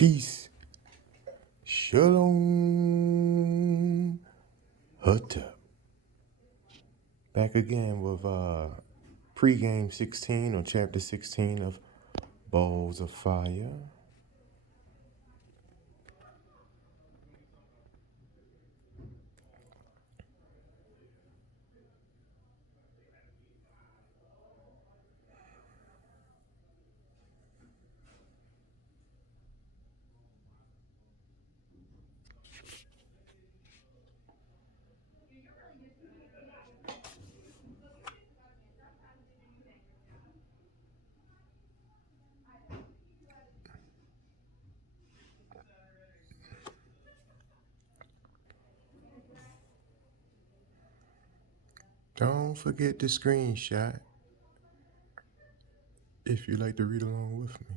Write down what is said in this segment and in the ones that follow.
Peace. Shalom. Hutta. Back again with pregame 16 or chapter 16 of Balls of Fire. Don't forget to screenshot if you'd like to read along with me.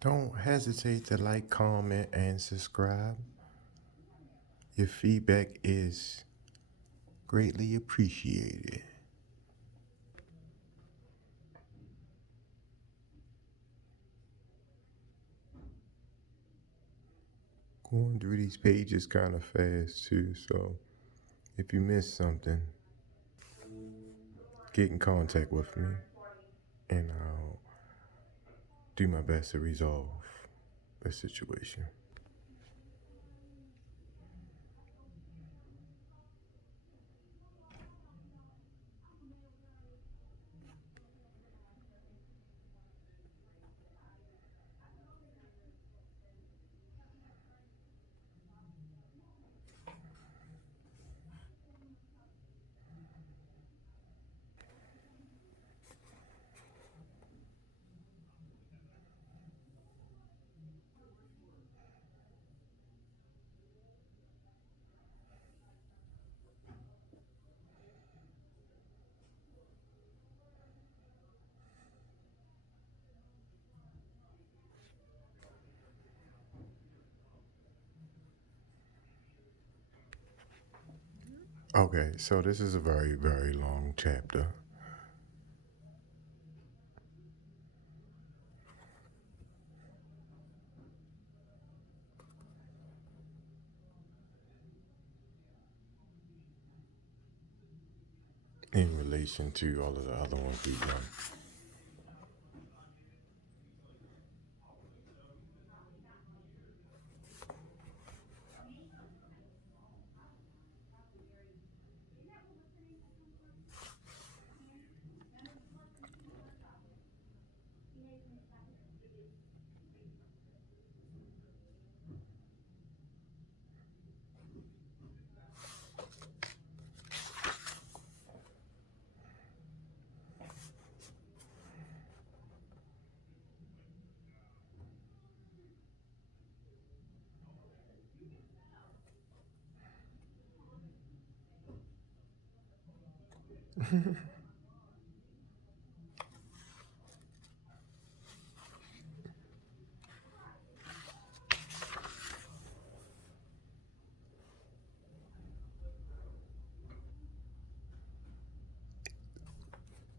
Don't hesitate to like, comment, and subscribe. Your feedback is greatly appreciated. Going through these pages kind of fast too, so if you missed something, get in contact with me and I'll do my best to resolve the situation. Okay, so this is a very, very long chapter. In relation to all of the other ones we've done.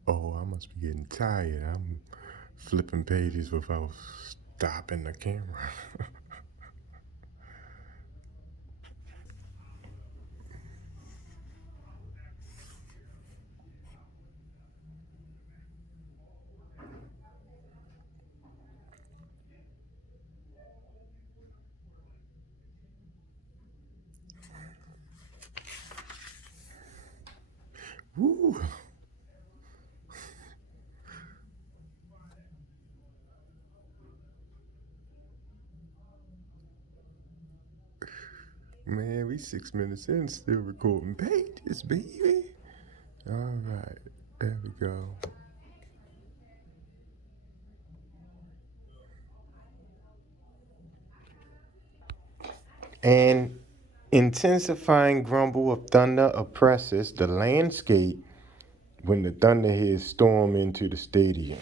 Oh, I must be getting tired. I'm flipping pages without stopping the camera. Woo! Man, we 6 minutes in, still recording pages, baby. All right, there we go. And intensifying grumble of thunder oppresses the landscape when the thunderheads storm into the stadium.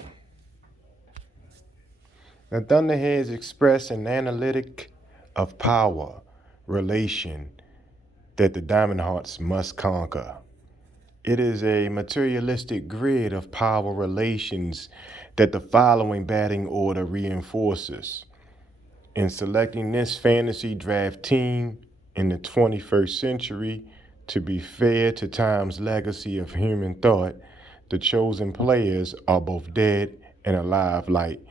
The thunderheads express an analytic of power, relation that the Diamond Hearts must conquer. It is a materialistic grid of power relations that the following batting order reinforces. In selecting this fantasy draft team in the 21st century, to be fair to time's legacy of human thought, the chosen players are both dead and alive like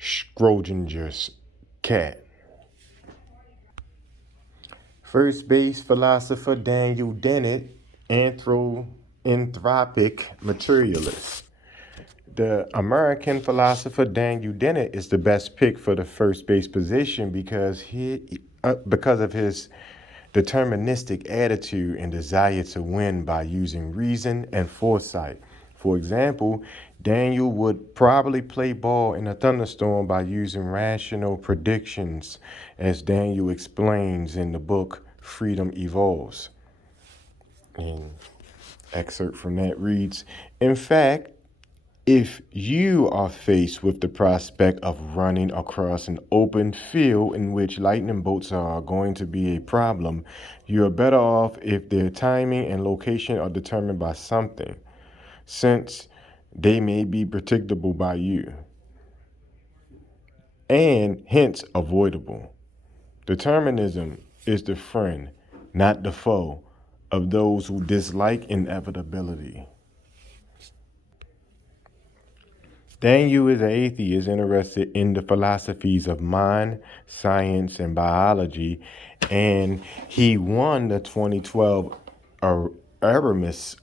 Schrodinger's cat. First base philosopher Daniel Dennett, anthropic materialist. The American philosopher Daniel Dennett is the best pick for the first base position because of his deterministic attitude and desire to win by using reason and foresight. For example, Daniel would probably play ball in a thunderstorm by using rational predictions, as Daniel explains in the book Freedom Evolves. And excerpt from that reads, in fact, if you are faced with the prospect of running across an open field in which lightning bolts are going to be a problem, you are better off if their timing and location are determined by something, since they may be predictable by you, and hence avoidable. Determinism is the friend, not the foe, of those who dislike inevitability. Daniel is an atheist interested in the philosophies of mind, science, and biology, and he won the 2012 Aramis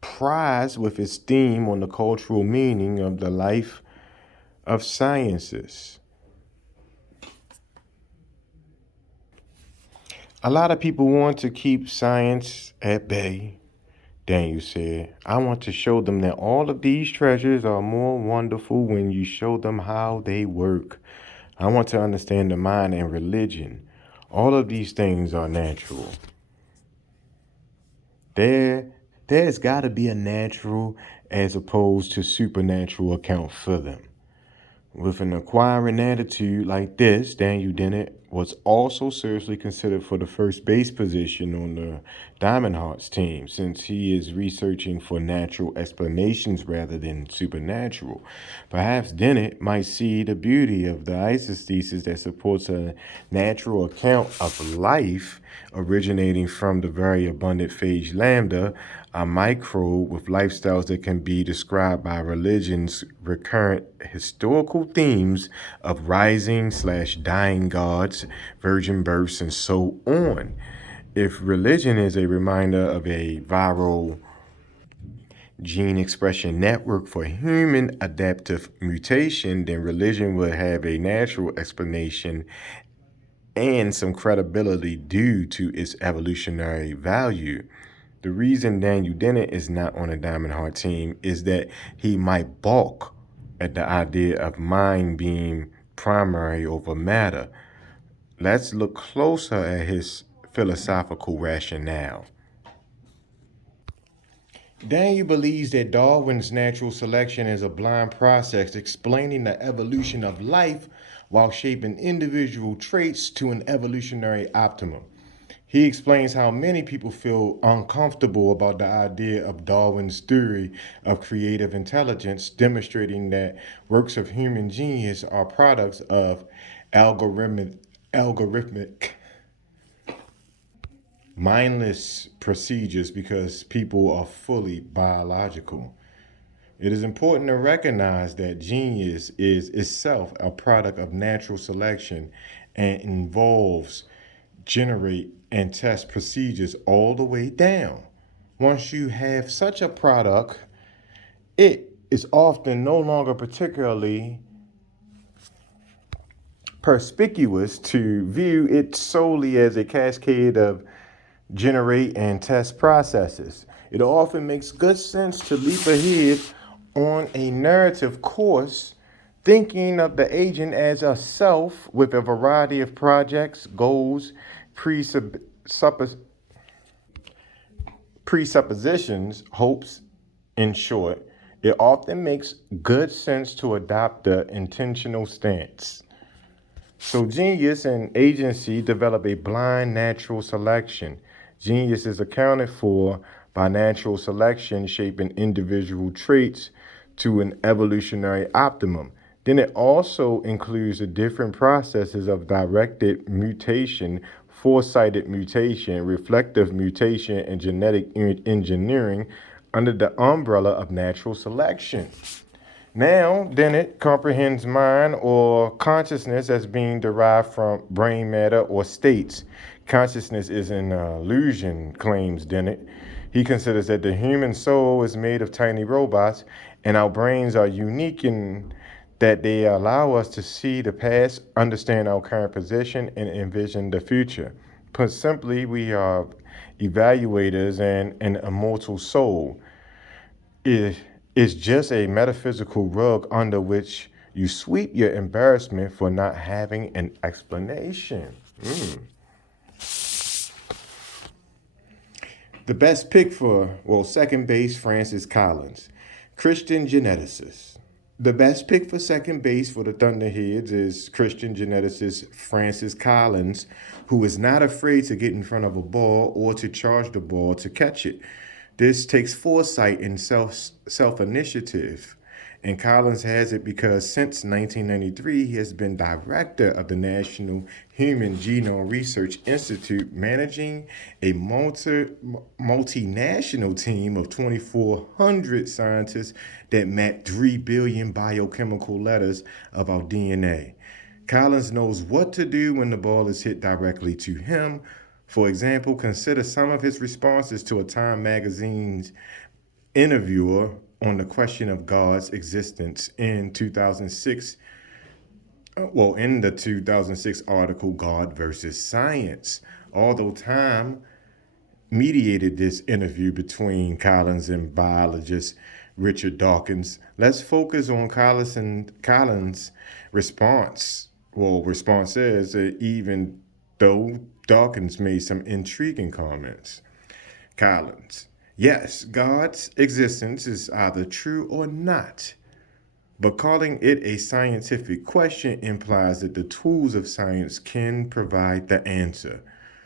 Prize with his theme on the cultural meaning of the life of sciences. A lot of people want to keep science at bay, Daniel said. I want to show them that all of these treasures are more wonderful when you show them how they work. I want to understand the mind and religion. All of these things are natural. There's got to be a natural as opposed to supernatural account for them. With an acquiring attitude like this, Daniel Dennett was also seriously considered for the first base position on the Diamond Hearts team, since he is researching for natural explanations rather than supernatural. Perhaps Dennett might see the beauty of the isosthesis that supports a natural account of life originating from the very abundant phage lambda, a microbe with lifestyles that can be described by religion's recurrent historical themes of rising/dying gods, virgin births, and so on. If religion is a reminder of a viral gene expression network for human adaptive mutation, then religion would have a natural explanation and some credibility due to its evolutionary value. The reason Daniel Dennett is not on a Diamond Heart team is that he might balk at the idea of mind being primary over matter. Let's look closer at his philosophical rationale. Daniel believes that Darwin's natural selection is a blind process explaining the evolution of life while shaping individual traits to an evolutionary optimum. He explains how many people feel uncomfortable about the idea of Darwin's theory of creative intelligence, demonstrating that works of human genius are products of algorithmic mindless procedures because people are fully biological. It is important to recognize that genius is itself a product of natural selection and involves generate and test procedures all the way down. Once you have such a product, it is often no longer particularly perspicuous to view it solely as a cascade of generate and test processes. It often makes good sense to leap ahead on a narrative course, thinking of the agent as a self with a variety of projects, goals, presuppositions, hopes. In short, it often makes good sense to adopt the intentional stance. So, genius and agency develop a blind natural selection. Genius is accounted for by natural selection, shaping individual traits to an evolutionary optimum. Then it also includes the different processes of directed mutation, foresighted mutation, reflective mutation, and genetic engineering under the umbrella of natural selection. Now, Dennett comprehends mind or consciousness as being derived from brain matter or states. Consciousness is an illusion, claims Dennett. He considers that the human soul is made of tiny robots, and our brains are unique in that they allow us to see the past, understand our current position, and envision the future. Put simply, we are evaluators and an immortal soul is just a metaphysical rug under which you sweep your embarrassment for not having an explanation. The best pick for, well, second base, Francis Collins, Christian geneticist. The best pick for second base for the Thunderheads is Christian geneticist Francis Collins, who is not afraid to get in front of a ball or to charge the ball to catch it. This takes foresight and self initiative. And Collins has it because since 1993, he has been director of the National Human Genome Research Institute, managing a multinational team of 2,400 scientists that map 3 billion biochemical letters of our DNA. Collins knows what to do when the ball is hit directly to him. For example, consider some of his responses to a Time magazine's interviewer on the question of God's existence in 2006. In the 2006 article, God versus Science. Although Time mediated this interview between Collins and biologist Richard Dawkins, let's focus on Collins' response. Response is that even though Dawkins made some intriguing comments. Collins, yes, God's existence is either true or not, but calling it a scientific question implies that the tools of science can provide the answer.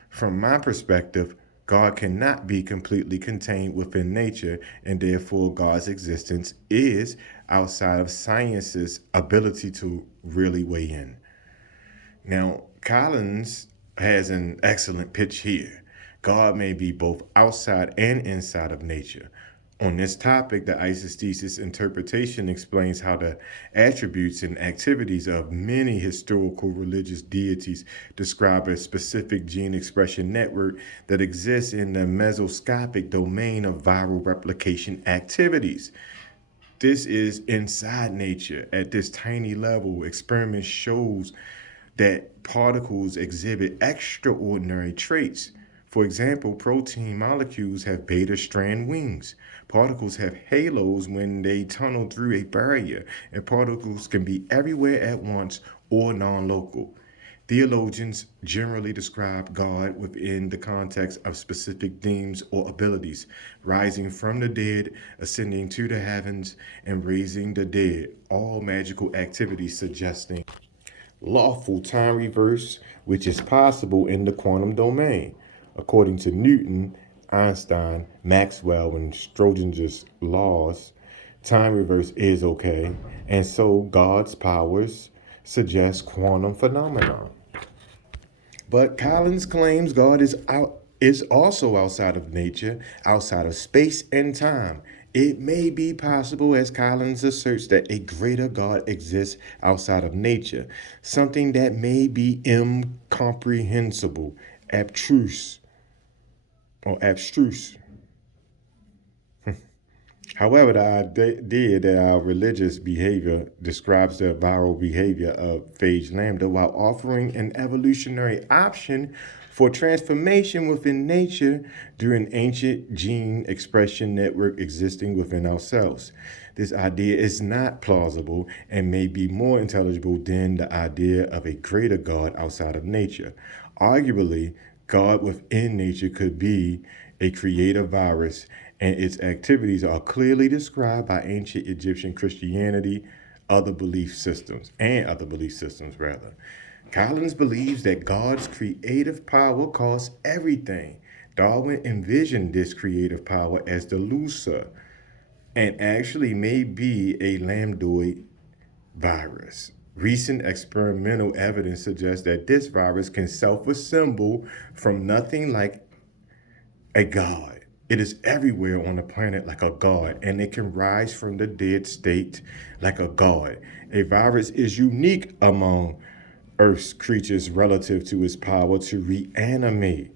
From my perspective, God cannot be completely contained within nature, and therefore God's existence is outside of science's ability to really weigh in. Now, Collins has an excellent pitch here. God may be both outside and inside of nature. On this topic, the isosthesis interpretation explains how the attributes and activities of many historical religious deities describe a specific gene expression network that exists in the mesoscopic domain of viral replication activities. This is inside nature. At this tiny level, experiment shows that particles exhibit extraordinary traits. For example, protein molecules have beta strand wings. Particles have halos when they tunnel through a barrier, and particles can be everywhere at once or non local. Theologians generally describe God within the context of specific themes or abilities, rising from the dead, ascending to the heavens, and raising the dead, all magical activities suggesting lawful time reverse, which is possible in the quantum domain. According to Newton, Einstein, Maxwell, and Schrodinger's laws, time reverse is okay, and so God's powers suggest quantum phenomenon. But Collins claims God is also outside of nature, outside of space and time. It may be possible, as Collins asserts, that a greater God exists outside of nature, something that may be incomprehensible, abstruse, or abstruse. However, the idea that our religious behavior describes the viral behavior of phage lambda while offering an evolutionary option for transformation within nature through an ancient gene expression network existing within ourselves. This idea is not plausible and may be more intelligible than the idea of a greater God outside of nature. Arguably, God within nature could be a creative virus, and its activities are clearly described by ancient Egyptian Christianity, other belief systems, rather. Collins believes that God's creative power caused everything. Darwin envisioned this creative power as the Lucifer, and actually may be a lambdoid virus. Recent experimental evidence suggests that this virus can self assemble from nothing like a god. It is everywhere on the planet like a god, and it can rise from the dead state like a god. A virus is unique among Earth's creatures relative to its power to reanimate.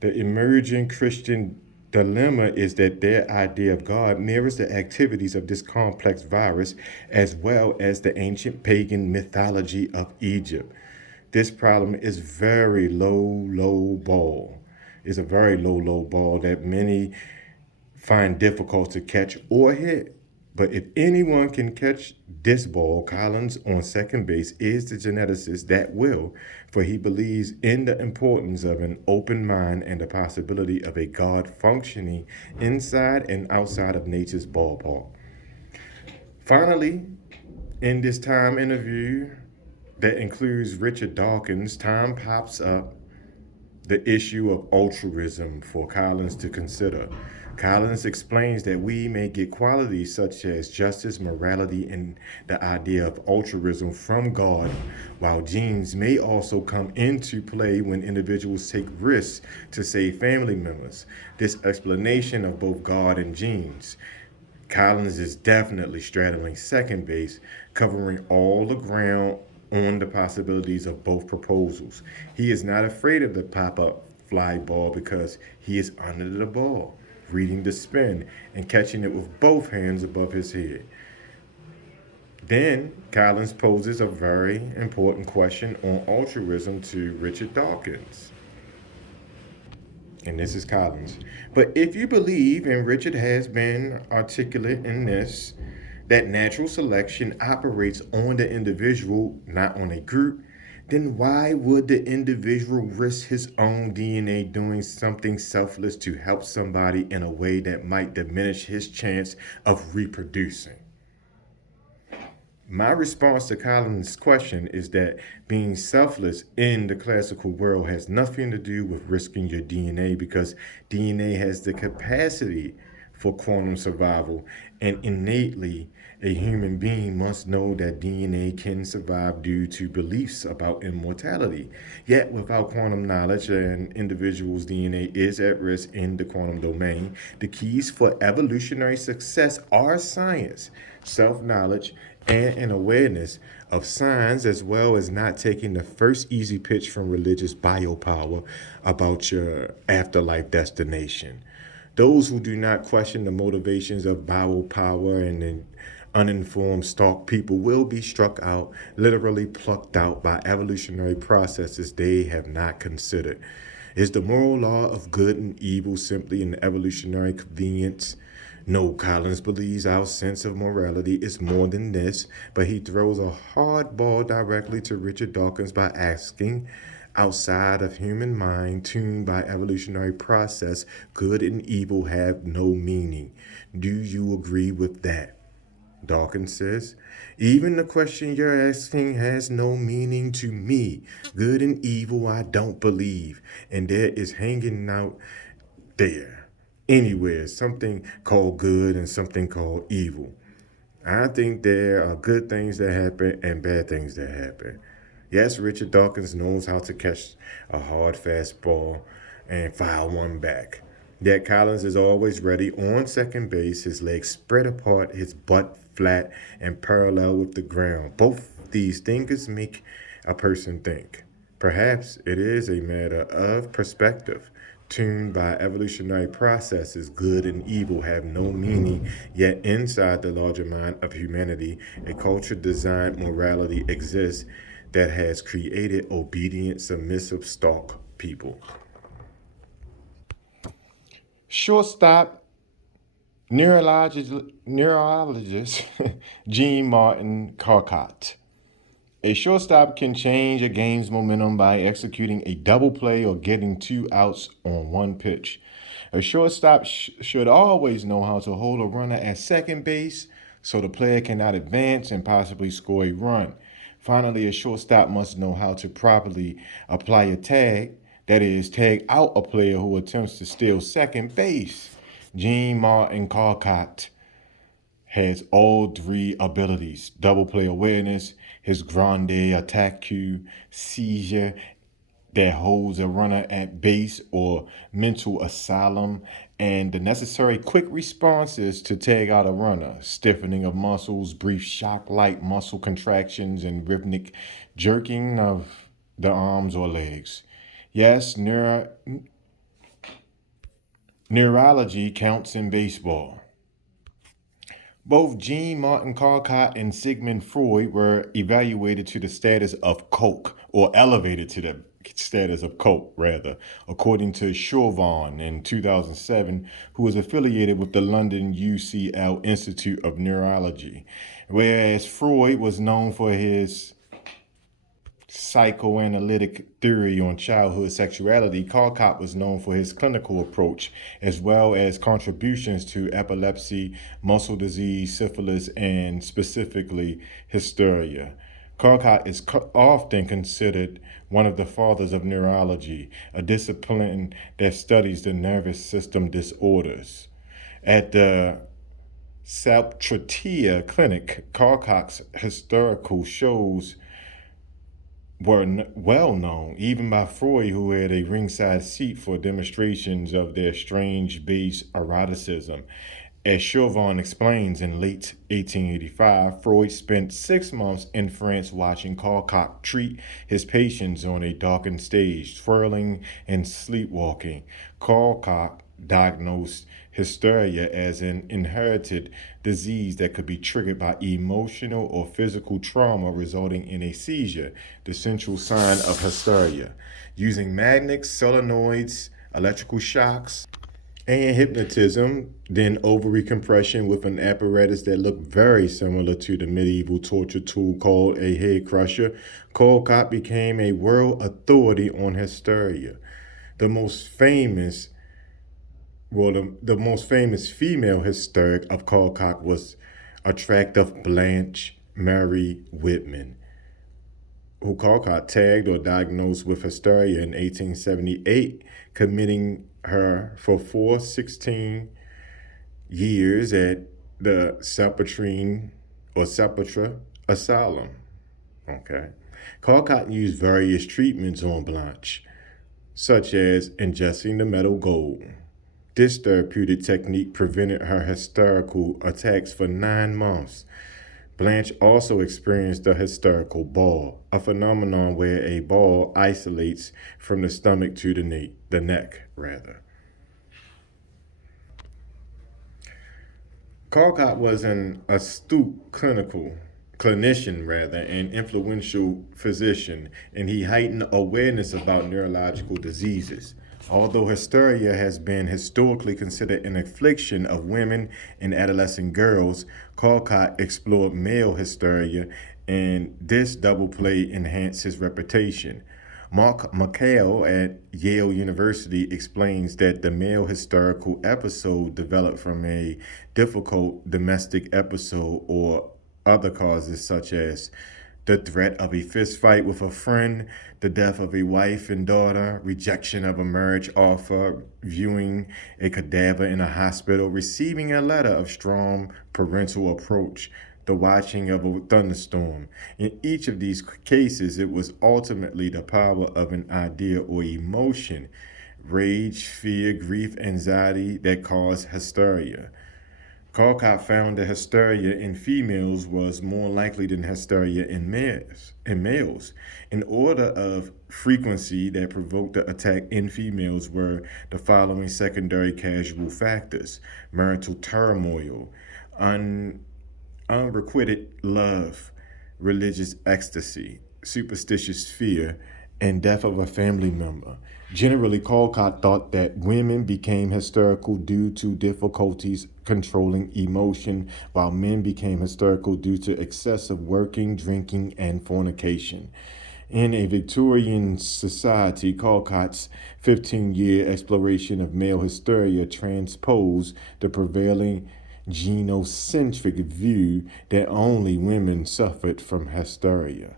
The emerging Christian dilemma is that their idea of God mirrors the activities of this complex virus as well as the ancient pagan mythology of Egypt. This problem is very low ball. It's a very low ball that many find difficult to catch or hit. But if anyone can catch this ball, Collins on second base is the geneticist that will, for he believes in the importance of an open mind and the possibility of a God functioning inside and outside of nature's ballpark. Finally, in this Time interview that includes Richard Dawkins, Time pops up the issue of altruism for Collins to consider. Collins explains that we may get qualities such as justice, morality, and the idea of altruism from God, while genes may also come into play when individuals take risks to save family members. This explanation of both God and genes. Collins is definitely straddling second base, covering all the ground on the possibilities of both proposals. He is not afraid of the pop-up fly ball because he is under the ball, reading the spin and catching it with both hands above his head. Then Collins poses a very important question on altruism to Richard Dawkins. And this is Collins. But if you believe, and Richard has been articulate in this, that natural selection operates on the individual, not on a group, then why would the individual risk his own DNA doing something selfless to help somebody in a way that might diminish his chance of reproducing? My response to Collins' question is that being selfless in the classical world has nothing to do with risking your DNA because DNA has the capacity for quantum survival, and innately, a human being must know that DNA can survive due to beliefs about immortality. Yet, without quantum knowledge, an individual's DNA is at risk in the quantum domain. The keys for evolutionary success are science, self knowledge, and an awareness of signs, as well as not taking the first easy pitch from religious biopower about your afterlife destination. Those who do not question the motivations of biopower and the uninformed stalk people will be struck out, literally plucked out by evolutionary processes they have not considered. Is the moral law of good and evil simply an evolutionary convenience No, Collins believes our sense of morality is more than this, but he throws a hard ball directly to Richard Dawkins by asking, outside of human mind tuned by evolutionary process, good and evil have no meaning. Do you agree with that? Dawkins says, even the question you're asking has no meaning to me. Good and evil I don't believe. And there is hanging out there, anywhere, something called good and something called evil. I think there are good things that happen and bad things that happen. Yes, Richard Dawkins knows how to catch a hard fastball and fire one back. Yet Collins is always ready on second base, his legs spread apart, his butt flat and parallel with the ground. Both these things make a person think. Perhaps it is a matter of perspective. Tuned by evolutionary processes, good and evil have no meaning, yet inside the larger mind of humanity, a culture designed morality exists that has created obedient, submissive stock people. Shortstop neurologist Gene Martin Carcott. A shortstop can change a game's momentum by executing a double play or getting two outs on one pitch. A shortstop should always know how to hold a runner at second base so the player cannot advance and possibly score a run. Finally, a shortstop must know how to properly apply a tag, that is, tag out a player who attempts to steal second base. Gene Martin Carcott has all three abilities: double play awareness, his grande attack seizure that holds a runner at base or mental asylum, and the necessary quick responses to tag out a runner: stiffening of muscles, brief shock like muscle contractions, and rhythmic jerking of the arms or legs. Yes, neurology counts in baseball. Both Jean Martin Carcott and Sigmund Freud were evaluated to the status of coke, or elevated to the status of coke, rather, according to Chauvin in 2007, who was affiliated with the London UCL Institute of Neurology. Whereas Freud was known for his psychoanalytic theory on childhood sexuality, Carcott was known for his clinical approach, as well as contributions to epilepsy, muscle disease, syphilis, and specifically hysteria. Carcott is often considered one of the fathers of neurology, a discipline that studies the nervous system disorders. At the Salptritia Clinic, Carcott's historical shows were well known, even by Freud, who had a ringside seat for demonstrations of their strange base eroticism. As Chauvin explains, in late 1885, Freud spent 6 months in France watching Carcott treat his patients on a darkened stage, twirling and sleepwalking. Carcott diagnosed hysteria as an inherited disease that could be triggered by emotional or physical trauma resulting in a seizure, the central sign of hysteria. Using magnets, solenoids, electrical shocks, and hypnotism, then ovary compression with an apparatus that looked very similar to the medieval torture tool called a head crusher, Carcott became a world authority on hysteria. The most famous the most famous female hysteric of Carcott was attractive Blanche Mary Whitman, who Carcott tagged or diagnosed with hysteria in 1878, committing her for 416 years at the Sepulchre Asylum. Okay. Carcott used various treatments on Blanche, such as ingesting the metal gold. This therapeutic technique prevented her hysterical attacks for 9 months. Blanche also experienced the hysterical ball, a phenomenon where a ball isolates from the stomach to the neck, rather. Carcott was an astute clinician, rather, and influential physician, and he heightened awareness about neurological diseases. Although hysteria has been historically considered an affliction of women and adolescent girls, Callcott explored male hysteria, and this double play enhanced his reputation. Mark McHale at Yale University explains that the male hysterical episode developed from a difficult domestic episode or other causes such as the threat of a fist fight with a friend, the death of a wife and daughter, rejection of a marriage offer, viewing a cadaver in a hospital, receiving a letter of strong parental approach, the watching of a thunderstorm. In each of these cases, it was ultimately the power of an idea or emotion, rage, fear, grief, anxiety, that caused hysteria. Callcott found that hysteria in females was more likely than hysteria in males. In order of frequency that provoked the attack in females were the following secondary causal factors: marital turmoil, un, unrequited love, religious ecstasy, superstitious fear, and death of a family member. Generally, Callcott thought that women became hysterical due to difficulties controlling emotion, while men became hysterical due to excessive working, drinking, and fornication. In a Victorian society, Callcott's 15-year exploration of male hysteria transposed the prevailing genocentric view that only women suffered from hysteria.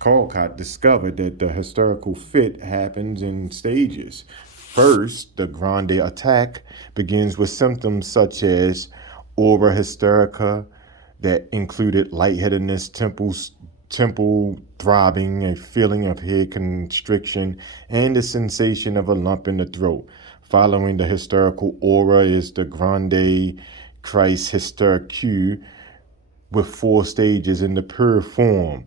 Callcott discovered that the hysterical fit happens in stages. First, the grande attack begins with symptoms such as aura hysterica that included lightheadedness, temple throbbing, a feeling of head constriction, and the sensation of a lump in the throat. Following the hysterical aura is the grande crise hysterique, with four stages in the pure form: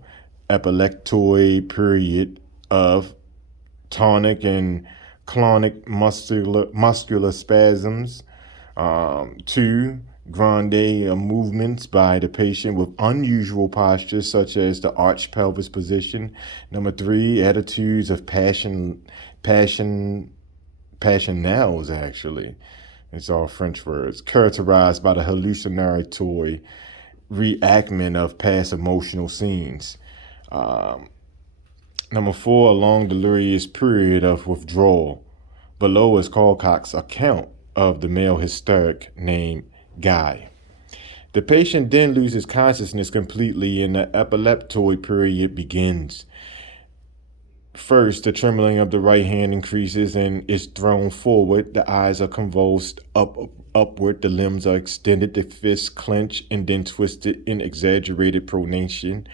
epileptoid period of tonic and clonic muscular spasms. Two, grande movements by the patient with unusual postures such as the arched pelvis position. Number three, attitudes of passionals actually. It's all French words, characterized by the hallucinatory reenactment of past emotional scenes. Um, Number four, a long delirious period of withdrawal. Below is Callcott's account of the male hysteric named Guy. The patient then loses consciousness completely and the epileptoid period begins. First, the trembling of the right hand increases and is thrown forward. The eyes are convulsed upward. The limbs are extended. The fists clench and then twisted in exaggerated pronation.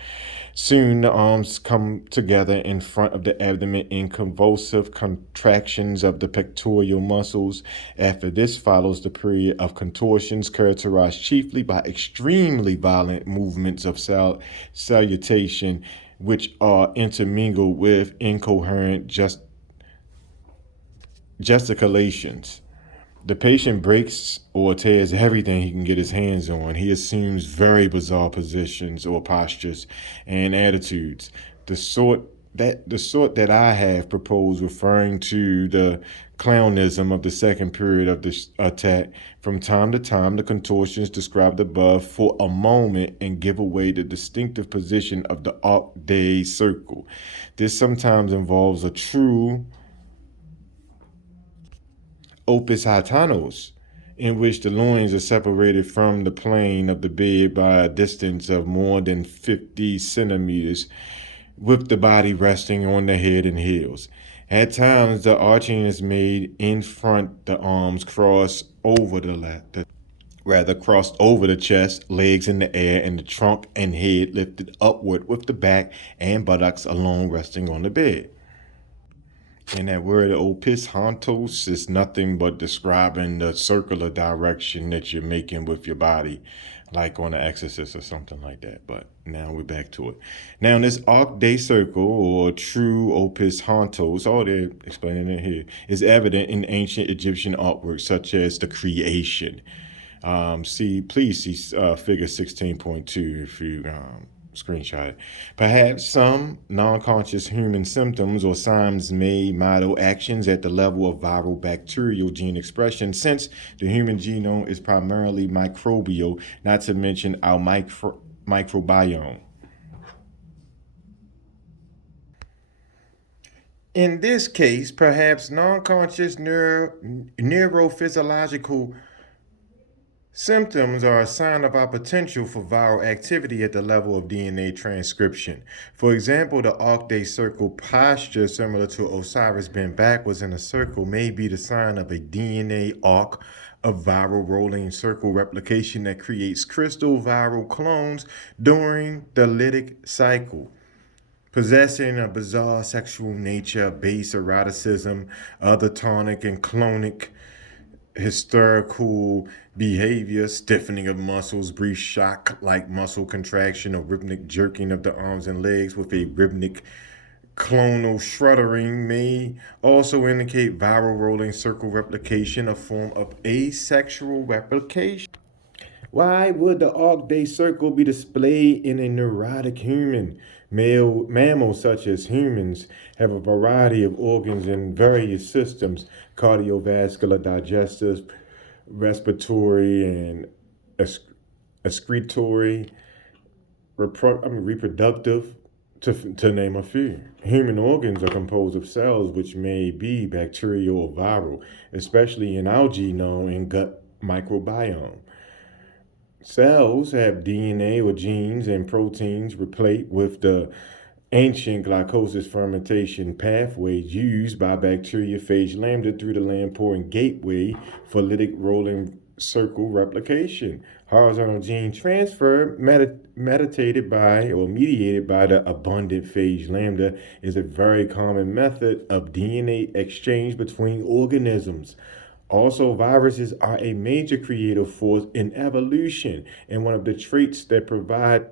Soon, the arms come together in front of the abdomen in convulsive contractions of the pectoral muscles. After this follows the period of contortions characterized chiefly by extremely violent movements of salutation, which are intermingled with incoherent gesticulations. The patient breaks or tears everything he can get his hands on. He assumes very bizarre positions or postures and attitudes. The sort that I have proposed, referring to the clownism of the second period of this attack. From time to time, the contortions described above for a moment and give away the distinctive position of the arc day circle. This sometimes involves a true opus hatanos, in which the loins are separated from the plane of the bed by a distance of more than 50 centimeters, with the body resting on the head and heels. At times, the arching is made in front, the arms crossed over the chest, legs in the air, and the trunk and head lifted upward, with the back and buttocks alone resting on the bed. And that word opus hontos is nothing but describing the circular direction that you're making with your body, like on the exorcist or something like that. But now we're back to it. Now, this arc day circle, or true opus hontos, all they're explaining it here, is evident in ancient Egyptian artwork such as the Creation. Please see figure 16.2 if you screenshot it. Perhaps some non-conscious human symptoms or signs may model actions at the level of viral bacterial gene expression, since the human genome is primarily microbial, not to mention our microbiome. In this case, perhaps non-conscious neurophysiological symptoms are a sign of our potential for viral activity at the level of DNA transcription. For example, the Arc-Day circle posture, similar to Osiris bent backwards in a circle, may be the sign of a DNA arc of viral rolling circle replication that creates crystal viral clones during the lytic cycle. Possessing a bizarre sexual nature, base eroticism, other tonic and clonic hysterical behavior, stiffening of muscles, brief shock like muscle contraction, or rhythmic jerking of the arms and legs with a rhythmic clonal shuddering may also indicate viral rolling circle replication, a form of asexual replication. Why would the Arc-Day circle be displayed in a neurotic human? Male mammals such as humans have a variety of organs in various systems: cardiovascular, digestive, respiratory, and excretory, reproductive, to name a few. Human organs are composed of cells which may be bacterial or viral, especially in our genome and gut microbiome. Cells have DNA or genes and proteins replete with the ancient glycolysis fermentation pathways used by bacteriophage lambda through the Lamporin gateway for lytic rolling circle replication. Horizontal gene transfer, mediated by the abundant phage lambda, is a very common method of DNA exchange between organisms. Also, viruses are a major creative force in evolution, and one of the traits provided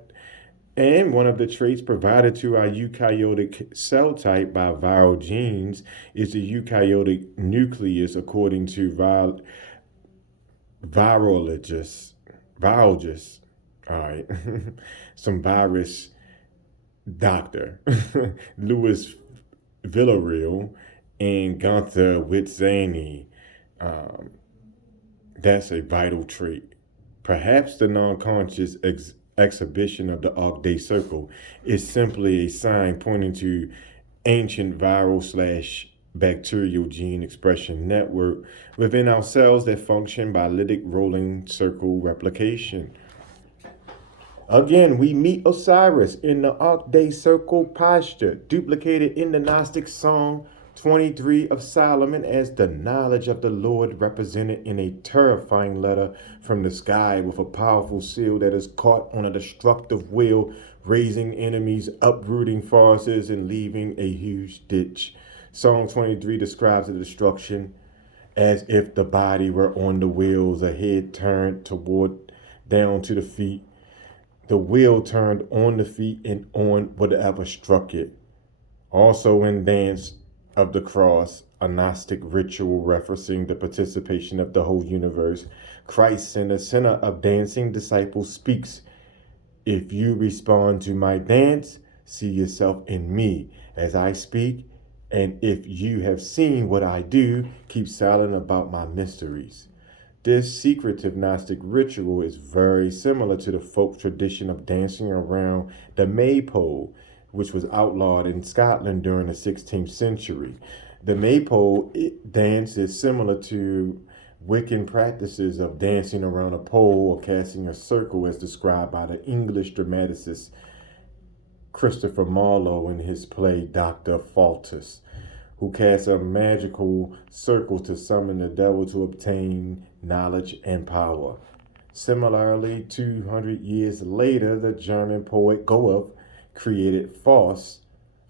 to our eukaryotic cell type by viral genes is the eukaryotic nucleus, according to virologists. Virologists, all right, some virus doctor, Louis Villarreal and Gunther Witzani. That's a vital trait. Perhaps the non-conscious exhibition of the Arc-Day circle is simply a sign pointing to ancient viral slash bacterial gene expression network within our cells that function by lytic rolling circle replication. Again, we meet Osiris in the Arc-Day circle posture, duplicated in the Gnostic song 23 of Solomon as the knowledge of the Lord, represented in a terrifying letter from the sky with a powerful seal that is caught on a destructive wheel, raising enemies, uprooting forests, and leaving a huge ditch. Psalm 23 describes the destruction as if the body were on the wheels, a head turned toward down to the feet, the wheel turned on the feet and on whatever struck it. Also in Dance of the Cross, a Gnostic ritual referencing the participation of the whole universe, Christ in the center of dancing disciples speaks, "If you respond to my dance, see yourself in me as I speak, and if you have seen what I do, keep silent about my mysteries." This secretive Gnostic ritual is very similar to the folk tradition of dancing around the Maypole, which was outlawed in Scotland during the 16th century. The Maypole dance is similar to Wiccan practices of dancing around a pole or casting a circle as described by the English dramatist Christopher Marlowe in his play Dr. Faustus, who casts a magical circle to summon the devil to obtain knowledge and power. Similarly, 200 years later, the German poet Goethe created Faust,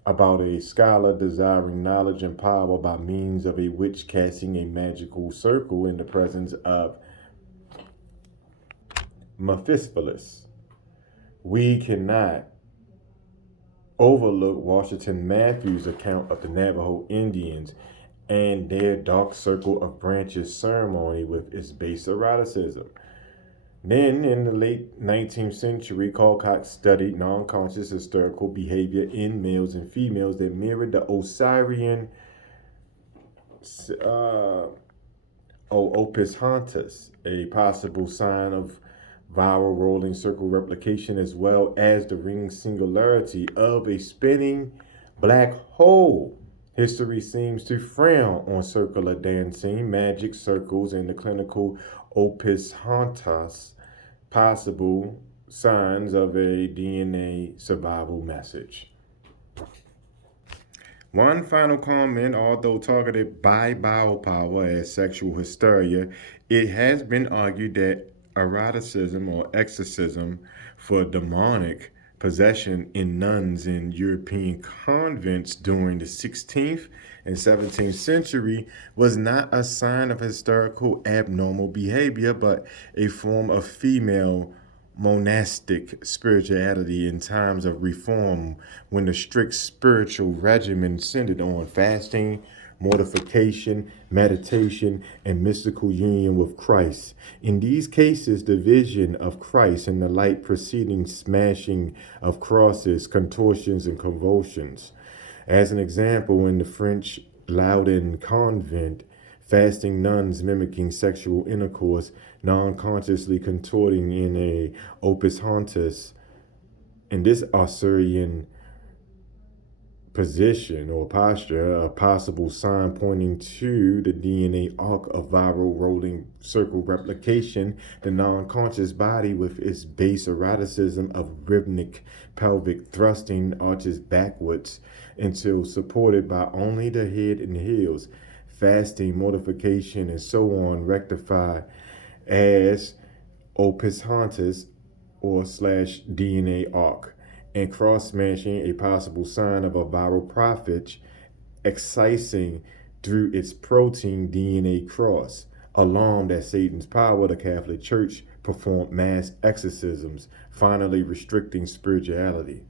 about a scholar desiring knowledge and power by means of a witch casting a magical circle in the presence of Mephistopheles. We cannot overlook Washington Matthews' account of the Navajo Indians and their dark circle of branches ceremony with its base eroticism. Then, in the late 19th century, Colcott studied non-conscious hysterical behavior in males and females that mirrored the Osirian uh, opus hauntus, a possible sign of viral rolling circle replication, as well as the ring singularity of a spinning black hole. History seems to frown on circular dancing, magic circles, and the clinical opus hauntus, possible signs of a DNA survival message. One final comment: although targeted by biopower as sexual hysteria, it has been argued that eroticism or exorcism for demonic possession in nuns in European convents during the 16th and 17th century was not a sign of hysterical abnormal behavior, but a form of female monastic spirituality in times of reform, when the strict spiritual regimen centered on fasting, mortification, meditation, and mystical union with Christ. In these cases, the vision of Christ in the light preceding smashing of crosses, contortions, and convulsions. As an example, in the French Loudun convent, fasting nuns mimicking sexual intercourse, non-consciously contorting in a opus hauntus. In this Osirian position or posture, a possible sign pointing to the DNA arc of viral rolling circle replication, the non-conscious body with its base eroticism of rhythmic pelvic thrusting arches backwards until supported by only the head and heels, fasting, mortification, and so on, rectified as opus hauntus or slash DNA arc, and cross smashing, a possible sign of a viral prophet excising through its protein DNA cross. Alarmed at Satan's power, the Catholic Church performed mass exorcisms, finally restricting spirituality.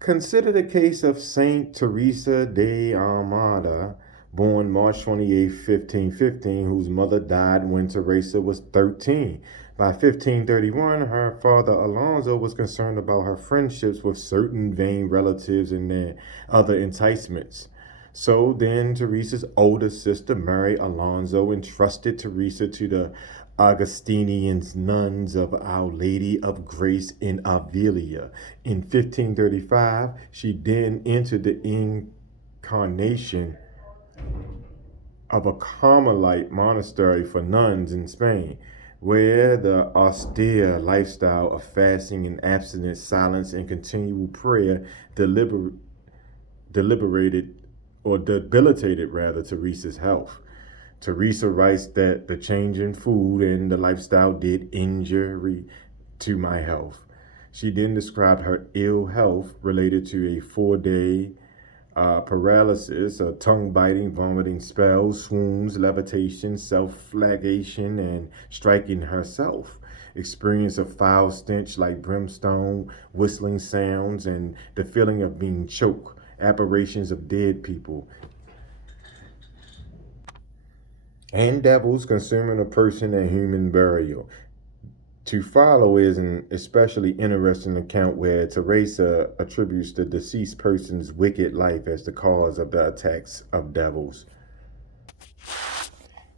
Consider the case of Saint Teresa de Almeida, born March 28, 1515, whose mother died when Teresa was 13. By 1531, her father Alonso was concerned about her friendships with certain vain relatives and their other enticements. So then Teresa's older sister, Mary Alonso, entrusted Teresa to the Augustinian nuns of Our Lady of Grace in Avila. In 1535, she then entered the incarnation of a Carmelite monastery for nuns in Spain, where the austere lifestyle of fasting and abstinence, silence, and continual prayer deliberated or debilitated rather Teresa's health. Teresa writes that the change in food and the lifestyle did injury to my health. She then described her ill health related to a 4-day paralysis, tongue biting, vomiting spells, swoons, levitation, self-flagellation, and striking herself. Experience of foul stench like brimstone, whistling sounds, and the feeling of being choked, apparitions of dead people, and devils consuming a person at human burial. To follow is an especially interesting account where Teresa attributes the deceased person's wicked life as the cause of the attacks of devils.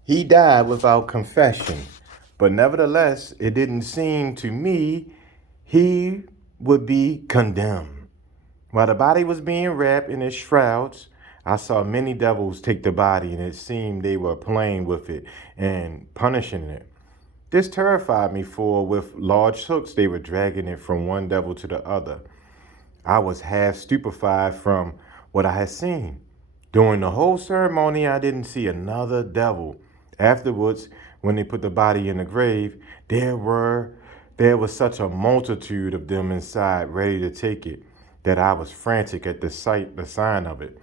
He died without confession, but nevertheless, it didn't seem to me he would be condemned. While the body was being wrapped in its shrouds, I saw many devils take the body, and it seemed they were playing with it and punishing it. This terrified me, for with large hooks they were dragging it from one devil to the other. I was half stupefied from what I had seen. During the whole ceremony, I didn't see another devil. Afterwards, when they put the body in the grave, there was such a multitude of them inside, ready to take it, that I was frantic at the sign of it.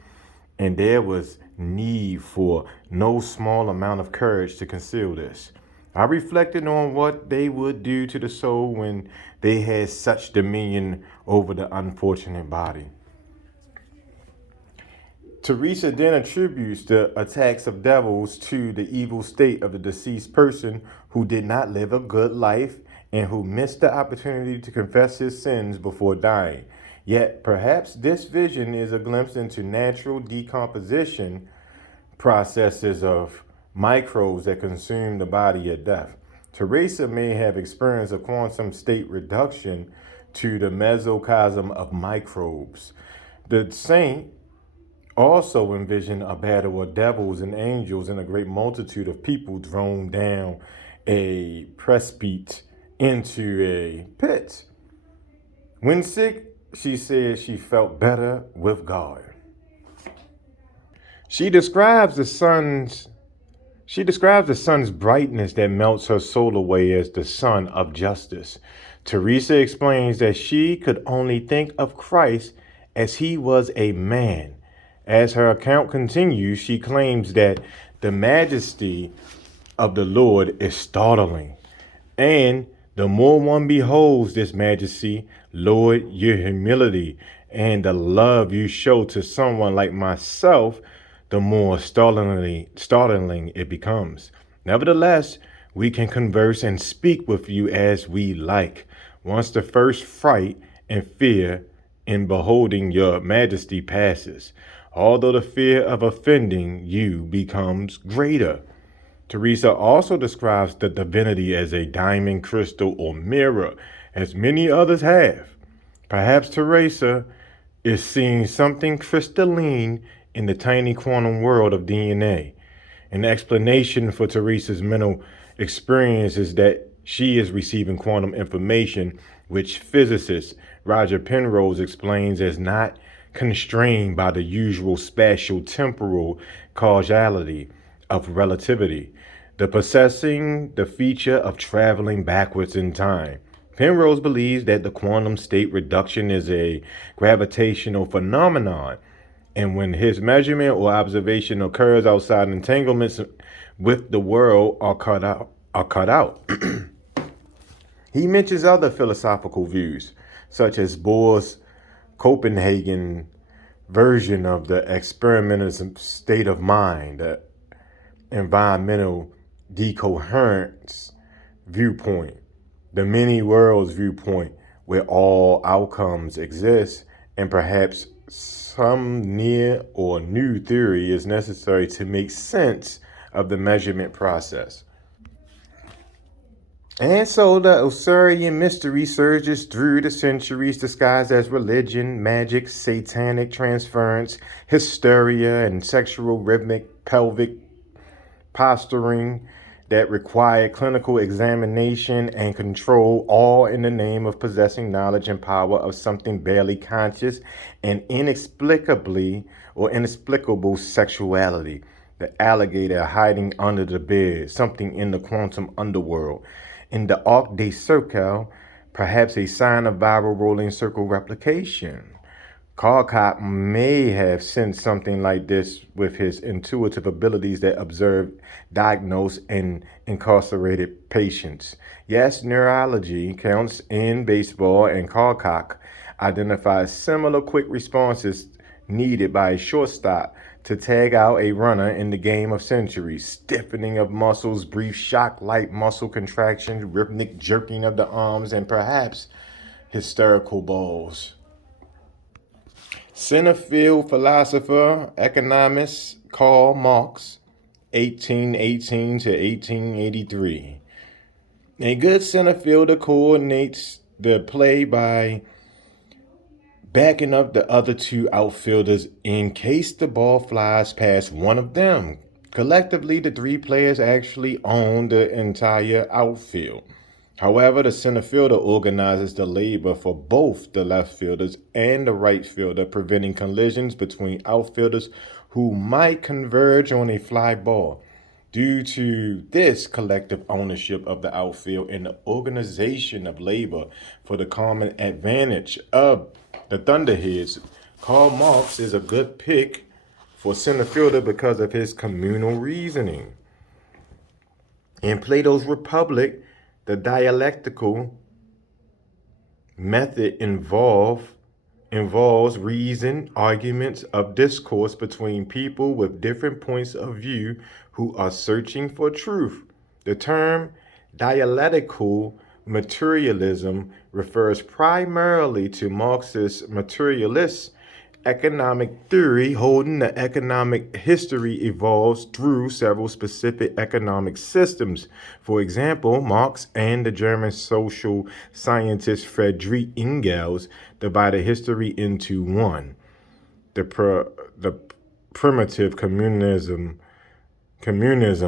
And there was need for no small amount of courage to conceal this. I reflected on what they would do to the soul when they had such dominion over the unfortunate body. Teresa then attributes the attacks of devils to the evil state of the deceased person who did not live a good life and who missed the opportunity to confess his sins before dying. Yet, perhaps this vision is a glimpse into natural decomposition processes of microbes that consume the body at death. Teresa may have experienced a quantum state reduction to the mesocosm of microbes. The saint also envisioned a battle of devils and angels and a great multitude of people thrown down a precipice into a pit. When sick, she said she felt better with God. She describes the sun's brightness that melts her soul away as the sun of justice. Teresa explains that she could only think of Christ as he was a man. As her account continues, she claims that the majesty of the Lord is startling. And the more one beholds this majesty, Lord, your humility and the love you show to someone like myself, the more startling it becomes. Nevertheless, we can converse and speak with you as we like. Once the first fright and fear in beholding your majesty passes, although the fear of offending you becomes greater. Teresa also describes the divinity as a diamond, crystal, or mirror, as many others have. Perhaps Teresa is seeing something crystalline in the tiny quantum world of DNA. An explanation for Teresa's mental experience is that she is receiving quantum information, which physicist Roger Penrose explains as not constrained by the usual spatial-temporal causality of relativity, the possessing the feature of traveling backwards in time. Penrose believes that the quantum state reduction is a gravitational phenomenon, and when his measurement or observation occurs outside entanglements with the world are cut out. He mentions other philosophical views, such as Bohr's Copenhagen version of the experimental state of mind, the environmental decoherence viewpoint, the many worlds viewpoint, where all outcomes exist, and perhaps some near or new theory is necessary to make sense of the measurement process. And so the Osirian mystery surges through the centuries disguised as religion, magic, satanic transference, hysteria, and sexual rhythmic pelvic posturing that require clinical examination and control, all in the name of possessing knowledge and power of something barely conscious and inexplicable sexuality. The alligator hiding under the bed, something in the quantum underworld. In the Arc de Circle, perhaps a sign of viral rolling circle replication. Karlkop may have sensed something like this with his intuitive abilities that observe, diagnose, and incarcerated patients. Yes, neurology counts in baseball, and Karlkop identifies similar quick responses needed by a shortstop to tag out a runner in the game of centuries. Stiffening of muscles, brief shock-like muscle contractions, rhythmic jerking of the arms, and perhaps hysterical balls. Centerfield philosopher, economist Karl Marx, 1818 to 1883. A good center fielder coordinates the play by backing up the other two outfielders in case the ball flies past one of them. Collectively, the three players actually own the entire outfield. However, the center fielder organizes the labor for both the left fielders and the right fielder, preventing collisions between outfielders who might converge on a fly ball. Due to this collective ownership of the outfield and the organization of labor for the common advantage of the Thunderheads, Karl Marx is a good pick for center fielder because of his communal reasoning. In Plato's Republic, the dialectical method involved involves reason, arguments of discourse between people with different points of view who are searching for truth. The term dialectical materialism refers primarily to Marxist materialist economic theory, holding that economic history evolves through several specific economic systems. For example, Marx and the German social scientist Friedrich Engels divided history into one, the primitive communism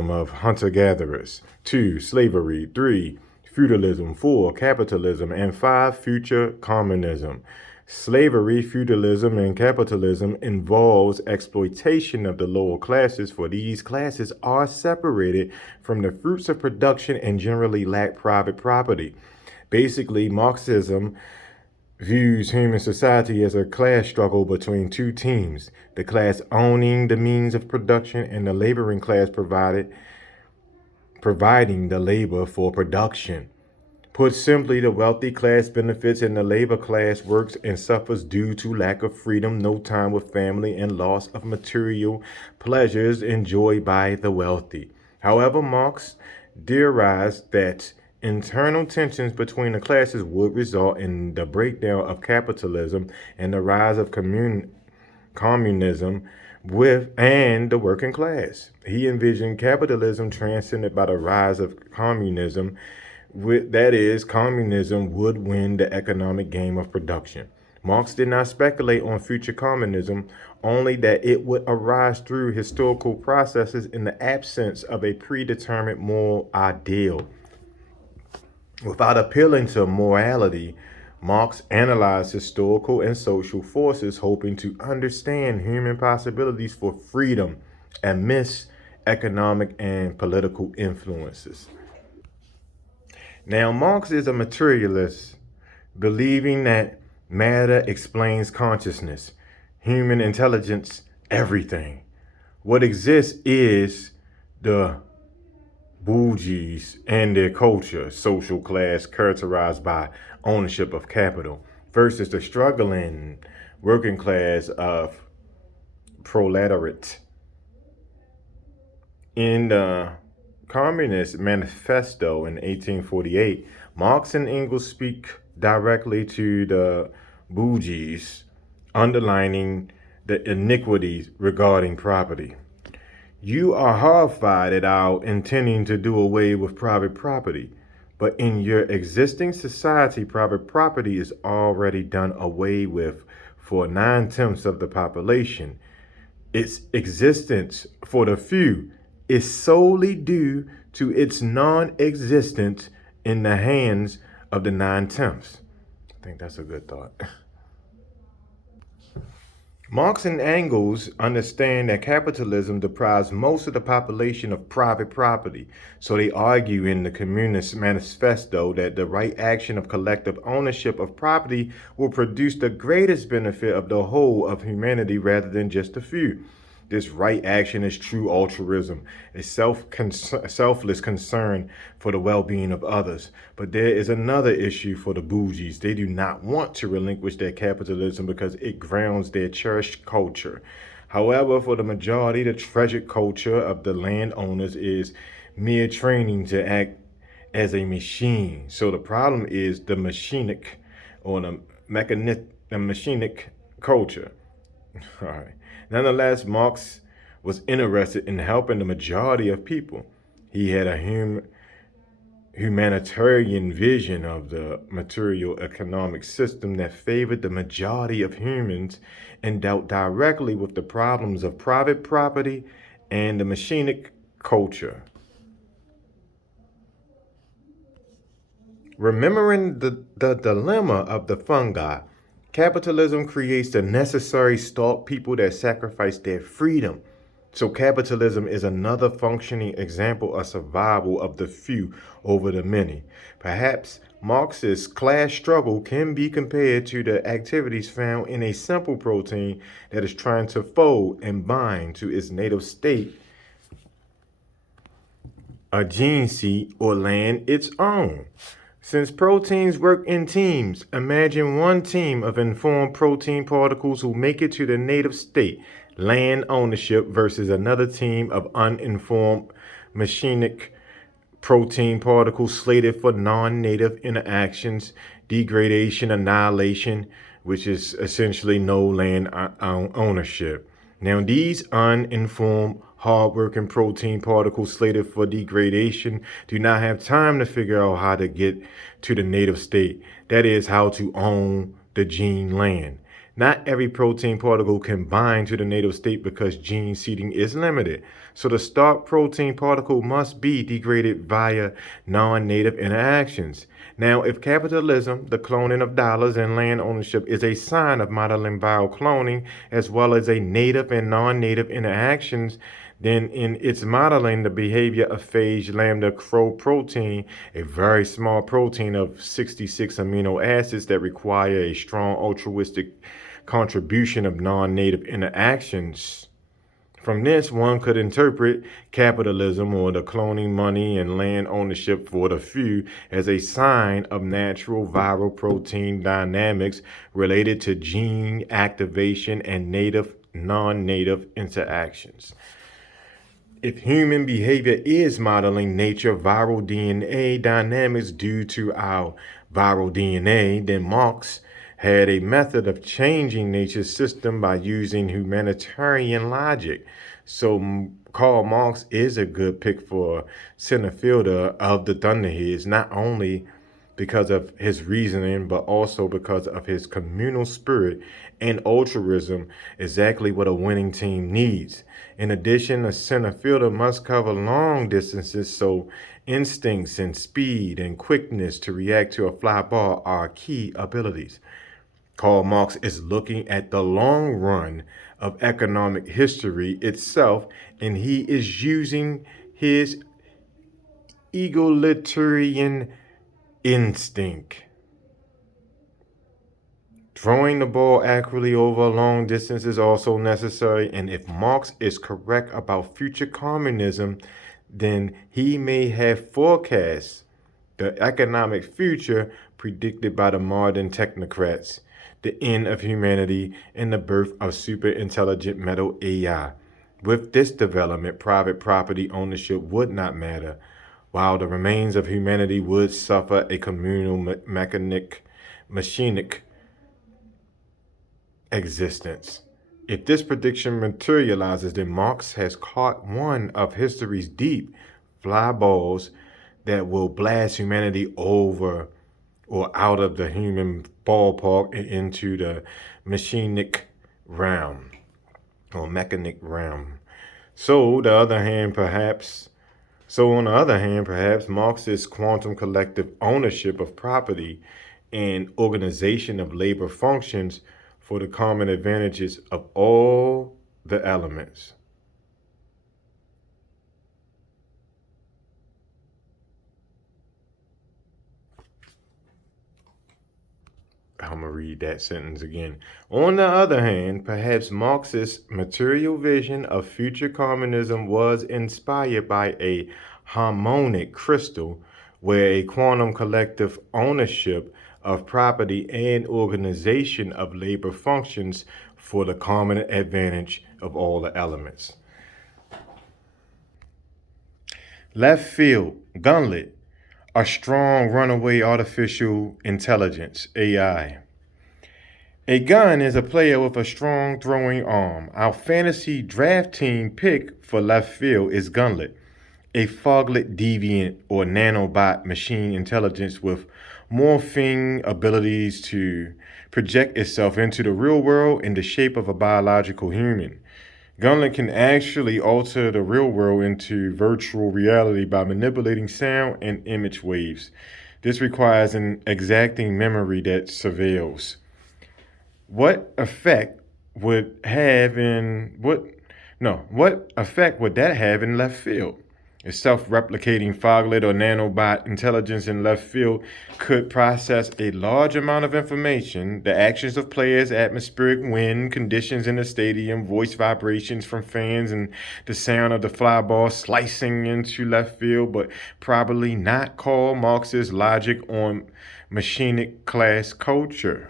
of hunter-gatherers, 2, slavery, 3, feudalism, 4, capitalism, and 5, future communism. Slavery, feudalism, and capitalism involves exploitation of the lower classes, for these classes are separated from the fruits of production and generally lack private property. Basically, Marxism views human society as a class struggle between two teams, the class owning the means of production and the laboring class providing the labor for production. Put simply, the wealthy class benefits and the labor class works and suffers due to lack of freedom, no time with family, and loss of material pleasures enjoyed by the wealthy. However, Marx theorized that internal tensions between the classes would result in the breakdown of capitalism and the rise of communism and the working class. He envisioned capitalism transcended by the rise of communism. That is, communism would win the economic game of production. Marx did not speculate on future communism, only that it would arise through historical processes in the absence of a predetermined moral ideal. Without appealing to morality, Marx analyzed historical and social forces, hoping to understand human possibilities for freedom amidst economic and political influences. Now, Marx is a materialist, believing that matter explains consciousness, human intelligence, everything. What exists is the bourgeois and their culture, social class characterized by ownership of capital, versus the struggling working class of proletariat. In the Communist Manifesto in 1848, Marx and Engels speak directly to the bourgeois, underlining the iniquities regarding property. You are horrified at our intending to do away with private property, but in your existing society, private property is already done away with for 9/10 of the population. Its existence for the few is solely due to its non-existence in the hands of the 9/10. I think that's a good thought. Marx and Engels understand that capitalism deprives most of the population of private property, so they argue in the Communist Manifesto that the right action of collective ownership of property will produce the greatest benefit of the whole of humanity rather than just a few. This right action is true altruism, a selfless concern for the well-being of others. But there is another issue for the bourgeois. They do not want to relinquish their capitalism because it grounds their cherished culture. However, for the majority, the treasured culture of the landowners is mere training to act as a machine. So the problem is the machinic or the machinic culture. All right. Nonetheless, Marx was interested in helping the majority of people. He had a humanitarian vision of the material economic system that favored the majority of humans and dealt directly with the problems of private property and the machinic culture. Remembering the dilemma of the fungi, capitalism creates the necessary stalk people that sacrifice their freedom. So capitalism is another functioning example of survival of the few over the many. Perhaps Marx's class struggle can be compared to the activities found in a simple protein that is trying to fold and bind to its native state, a gene seed, or land its own. Since proteins work in teams, imagine one team of informed protein particles who make it to the native state, land ownership, versus another team of uninformed machinic protein particles slated for non native interactions, degradation, annihilation, which is essentially no land ownership. Now, these uninformed, hardworking protein particles slated for degradation do not have time to figure out how to get to the native state. That is, how to own the gene land. Not every protein particle can bind to the native state because gene seeding is limited. So the start protein particle must be degraded via non-native interactions. Now, if capitalism, the cloning of dollars and land ownership, is a sign of modeling biocloning as well as a native and non-native interactions, then in its modeling the behavior of phage lambda crow protein, a very small protein of 66 amino acids that require a strong altruistic contribution of non-native interactions. From this, one could interpret capitalism, or the cloning money and land ownership for the few, as a sign of natural viral protein dynamics related to gene activation and native non-native interactions. If human behavior is modeling nature viral DNA dynamics due to our viral DNA, then Marx had a method of changing nature's system by using humanitarian logic. So Karl Marx is a good pick for center fielder of the Thunderheads, not only because of his reasoning, but also because of his communal spirit and altruism, exactly what a winning team needs. In addition, a center fielder must cover long distances, so instincts and speed and quickness to react to a fly ball are key abilities. Karl Marx is looking at the long run of economic history itself, and he is using his egalitarian instinct. Throwing the ball accurately over a long distance is also necessary, and if Marx is correct about future communism, then he may have forecast the economic future predicted by the modern technocrats, the end of humanity, and the birth of super intelligent metal AI. With this development, private property ownership would not matter, while the remains of humanity would suffer a communal machinic existence. If this prediction materializes, then Marx has caught one of history's deep fly balls that will blast humanity over or out of the human ballpark and into the machinic realm or mechanic realm. On the other hand, perhaps Marx's quantum collective ownership of property and organization of labor functions for the common advantages of all the elements. I'm going to read that sentence again. On the other hand, perhaps Marx's material vision of future communism was inspired by a harmonic crystal where a quantum collective ownership of property and organization of labor functions for the common advantage of all the elements. Left field, Gunlet, a strong runaway artificial intelligence, AI. A gun is a player with a strong throwing arm. Our fantasy draft team pick for left field is Gunlet, a foglet deviant or nanobot machine intelligence with morphing abilities to project itself into the real world in the shape of a biological human. Gunlet can actually alter the real world into virtual reality by manipulating sound and image waves. This requires an exacting memory that surveils. What effect would that have in left field? A self-replicating foglet or nanobot intelligence in left field could process a large amount of information, the actions of players, atmospheric wind, conditions in the stadium, voice vibrations from fans, and the sound of the fly ball slicing into left field, but probably not call Marxist logic on machinic class culture.